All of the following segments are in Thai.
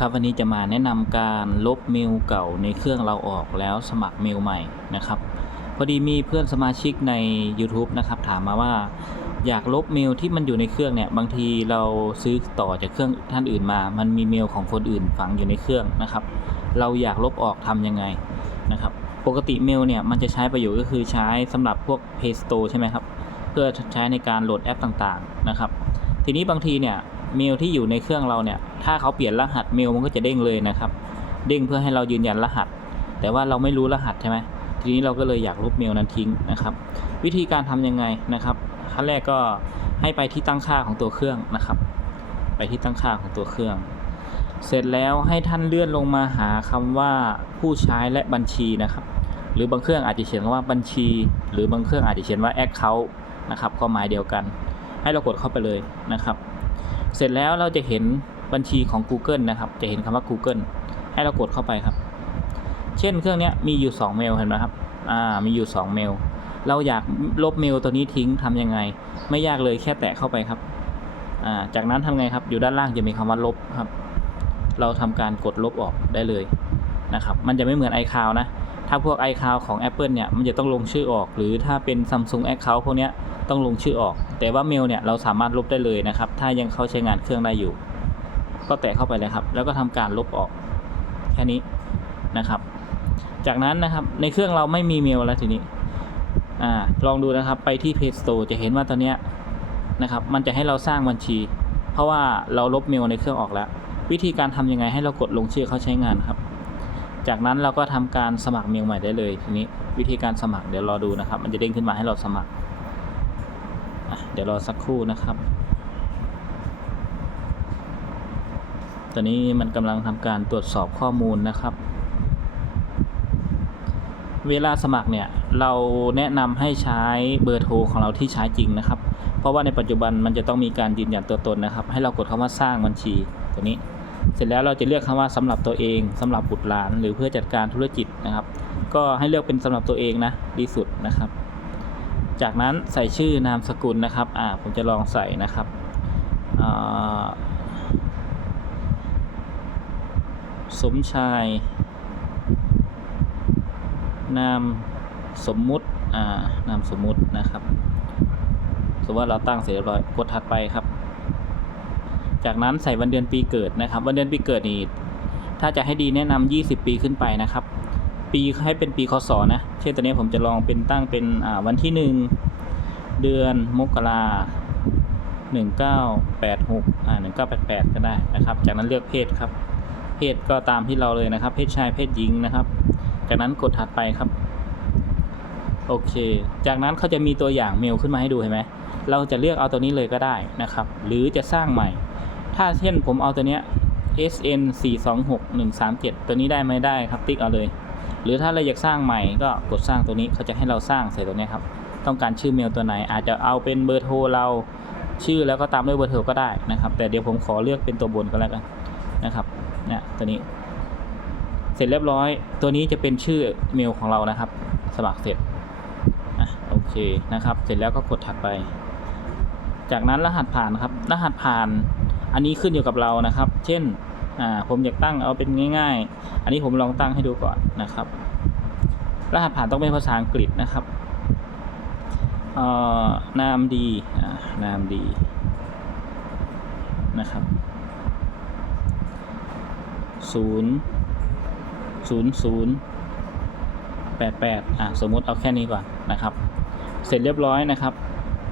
ครับวันนี้จะมาแนะนำการลบเมลเก่าในเครื่องเราออกแล้วสมัครเมลใหม่นะครับ พอดีมีเพื่อนสมาชิกใน YouTube นะครับถามมาว่า อยากลบเมลที่มันอยู่ในเครื่องเนี่ยบางทีเราซื้อต่อจากเครื่องท่านอื่นมา มันมีเมลของคนอื่นฝังอยู่ในเครื่องนะครับ เราอยากลบออกทำยังไงนะครับ ปกติเมลเนี่ยมันจะใช้ประโยชน์ก็คือใช้สำหรับพวก Play Store ใช่ไหมครับ เพื่อใช้ในการโหลดแอปต่างๆนะครับ ทีนี้บางทีเนี่ย เมลที่อยู่ในเครื่องเราเนี่ย ถ้าเขาเปลี่ยนรหัสเมลมันก็จะเด้งเลยนะครับ เด้งเพื่อให้เรายืนยันรหัส แต่ว่าเราไม่รู้รหัสใช่ไหมทีนี้เราก็เลยอยากลบเมลนั้นทิ้งนะครับ วิธีการทำยังไงนะครับขั้นแรกก็ให้ไปที่ตั้งค่าของตัวเครื่องนะครับ ไปที่ตั้งค่าของตัวเครื่อง เสร็จแล้วให้ท่านเลื่อนลงมาหาคำว่าผู้ใช้และบัญชีนะครับ หรือบางเครื่องอาจจะเขียนว่าบัญชี หรือบางเครื่องอาจจะเขียนว่า account นะครับความหมายเดียวกัน ให้เรากดเข้าไปเลยนะครับ เสร็จแล้วเราจะเห็นบัญชีของ Google นะครับ จะเห็นคำว่า Google ให้เรากดเข้าไปครับ เช่นเครื่องนี้มีอยู่ 2 เมลเห็นไหมครับ อ่า มีอยู่ 2 เมล เราอยากลบเมลตัวนี้ทิ้งทำยังไง ไม่ยากเลยแค่แตะเข้าไปครับ อ่า จากนั้นทำไงครับ อยู่ด้านล่างจะมีคำว่าลบครับ เราทำการกดลบออกได้เลยนะครับ มันจะไม่เหมือน iCloud นะ ถ้าพวก iCloud ของ Apple เนี่ย มันจะต้องลงชื่อออก หรือถ้าเป็น Samsung Account พวกเนี้ย ต้องลงชื่อออก แต่ว่าเมลเนี่ยเราสามารถลบได้เลยนะครับ ถ้ายังเข้าใช้งานเครื่องได้อยู่ ก็แตะเข้าไปเลยครับ แล้วก็ทำการลบออกแค่นี้นะครับ จากนั้นนะครับในเครื่องเราไม่มีเมลแล้วทีนี้อ่าลองดูนะครับไปที่ Play Store จะเห็นว่าตอนเนี้ยนะครับ มันจะให้เราสร้างบัญชี เพราะว่าเราลบเมลในเครื่องออกแล้ว วิธีการทำยังไงให้เรากดลงชื่อเข้าใช้งานครับ จากนั้นเราก็ทำการสมัครเมลใหม่ได้เลยทีนี้วิธีการสมัครเดี๋ยวรอดูนะครับ มันจะเด้งขึ้นมาให้เราสมัคร เดี๋ยวรอสักครู่นะครับ ตอนนี้มันกำลังทำการตรวจสอบข้อมูลนะครับ เวลาสมัครเนี่ย เราแนะนำให้ใช้เบอร์โทรของเราที่ใช้จริงนะครับ เพราะว่าในปัจจุบันมันจะต้องมีการยืนยันตัวตนนะครับ ให้เรากดคำว่าสร้างบัญชีตัวนี้ เสร็จแล้วเราจะเลือกคำว่าสำหรับตัวเองสำหรับบุตรหลาน หรือเพื่อจัดการธุรกิจนะครับ ก็ให้เลือกเป็นสำหรับตัวเองนะดีสุดนะครับ จากนั้นใส่ชื่อนามสกุลนะครับ อ่า ผมจะลองใส่นะครับสมชาย นามสมมุติ อ่า นามสมมุตินะครับ สมมติว่าเราตั้งเสร็จเรียบร้อย กดถัดไปครับ จากนั้นใส่วันเดือนปีเกิดนะครับ วันเดือนปีเกิดนี่ ถ้าจะให้ดีแนะนำ20 ปีขึ้นไปนะครับ ปีให้เป็นปีคศนะ เช่นตอนนี้ผมจะลองเป็นตั้งเป็นวันที่ 1 เดือนมกรา1986อ่า1988 ก็ได้นะครับ จากนั้นเลือกเพศครับ เพศก็ตามที่เราเลยนะครับ เพศชายเพศหญิงนะครับ จากนั้นกดถัดไปครับ โอเค จากนั้นเขาจะมีตัวอย่างเมลขึ้นมาให้ดูเห็นไหมเราจะเลือกเอาตัวนี้เลยก็ได้นะครับ หรือจะสร้างใหม่ ถ้าเช่นผมเอาตัวเนี้ย SN 4 2 6 1 3 7ตัวนี้ได้ไหมได้ครับ ติ๊กเอาเลย หรือถ้าเราอยากสร้างใหม่ก็กดสร้างตัวนี้เขาจะให้เราสร้างใส่ตัวนี้ครับ ต้องการชื่อเมลตัวไหน อาจจะเอาเป็นเบอร์โทรเราชื่อแล้วก็ตามด้วยเบอร์โทรก็ได้นะครับ แต่เดี๋ยวผมขอเลือกเป็นตัวบนก็แล้วกันนะครับเนี่ยตัวนี้ เสร็จเรียบร้อย ตัวนี้จะเป็นชื่อเมลของเรานะครับ สมัครเสร็จโอเคนะครับ เสร็จแล้วก็กดถัดไป จากนั้นรหัสผ่านครับ รหัสผ่าน อันนี้ขึ้นอยู่กับเรานะครับ เช่น อ่าผมอยากตั้งเอาเป็นง่าย ๆ อันนี้ผมลองตั้งให้ดูก่อนนะครับ รหัสผ่านต้องเป็นภาษาอังกฤษนะครับเอ่อนามดีอ่านามดีนะครับศูนย์ศูนย์ศูนย์แปดแปดอะสมมุติเอาแค่นี้ก่อนนะครับ เสร็จเรียบร้อยนะครับ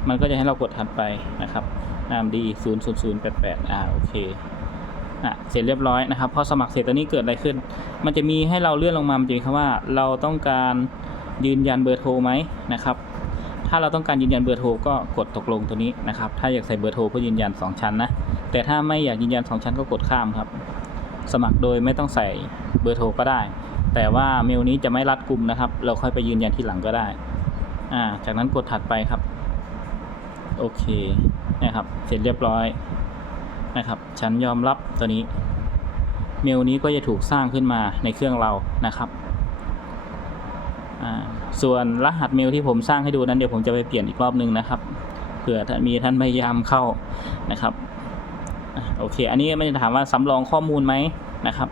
มันก็จะให้เรากดถัดไปนะครับนามดี0 0 0 8 8อ่าโอเค อะเสร็จเรียบร้อยนะครับพอสมัครเสร็จตอนนี้เกิดอะไรขึ้น มันจะมีให้เราเลื่อนลงมามันจะมีคำว่าเราต้องการยืนยันเบอร์โทรไหมนะครับถ้าเราต้องการยืนยันเบอร์โทรก็กดตกลงตัวนี้นะครับถ้าอยากใส่เบอร์โทรเพื่อยืนยัน 2 ชั้นนะแต่ถ้าไม่อยากยืนยัน 2 ชั้นก็กดข้ามครับ สมัครโดยไม่ต้องใส่เบอร์โทรก็ได้ แต่ว่าเมลนี้จะไม่รัดกลุ่มนะครับ เราค่อยไปยืนยันที่หลังก็ได้อ่าจากนั้นกดถัดไปครับโอเคนะครับเสร็จเรียบร้อย นะครับ ฉันยอมรับตัวนี้ เมลนี้ก็จะถูกสร้างขึ้นมาในเครื่องเรานะครับ ส่วนรหัสเมลที่ผมสร้างให้ดูนั้นเดี๋ยวผมจะไปเปลี่ยนอีกรอบนึงนะครับ เผื่อท่านมีท่านพยายามเข้านะครับอโอเค อันนี้ไม่ได้ถามว่าสำรองข้อมูลไหมนะครับ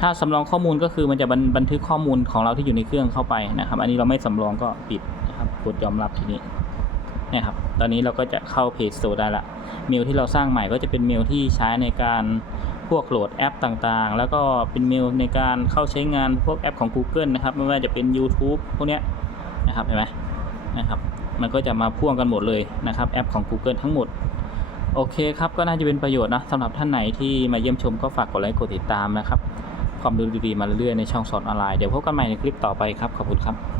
ถ้าสำรองข้อมูลก็คือมันจะบันบันทึกข้อมูลของเราที่อยู่ในเครื่องเข้าไปนะครับ อันนี้เราไม่สำรองก็ปิดนะครับ กดยอมรับทีนี้นี่ยครับ ตอนนี้เราก็จะเข้าเพจโซได้ละ เมลที่เราสร้างใหม่ก็จะเป็นเมลที่ใช้ในการพวกโหลดแอปต่างๆ แล้วก็เป็นเมลในการเข้าใช้งานพวกแอปของ Google นะครับ ไม่ว่าจะเป็น YouTube พวกเนี้ยนะครับเห็นไหมนะครับ มันก็จะมาพ่วงกันหมดเลยนะครับแอปของ Google ทั้งหมด โอเคครับ ก็น่าจะเป็นประโยชน์นะสำหรับท่านไหนที่มาเยี่ยมชมก็ฝากกดไลค์กดติดตามนะครับ ความรู้ดีๆมาเรื่อยๆในช่องสอนออนไลน์ เดี๋ยวพบกันใหม่ในคลิปต่อไปครับ ขอบคุณครับ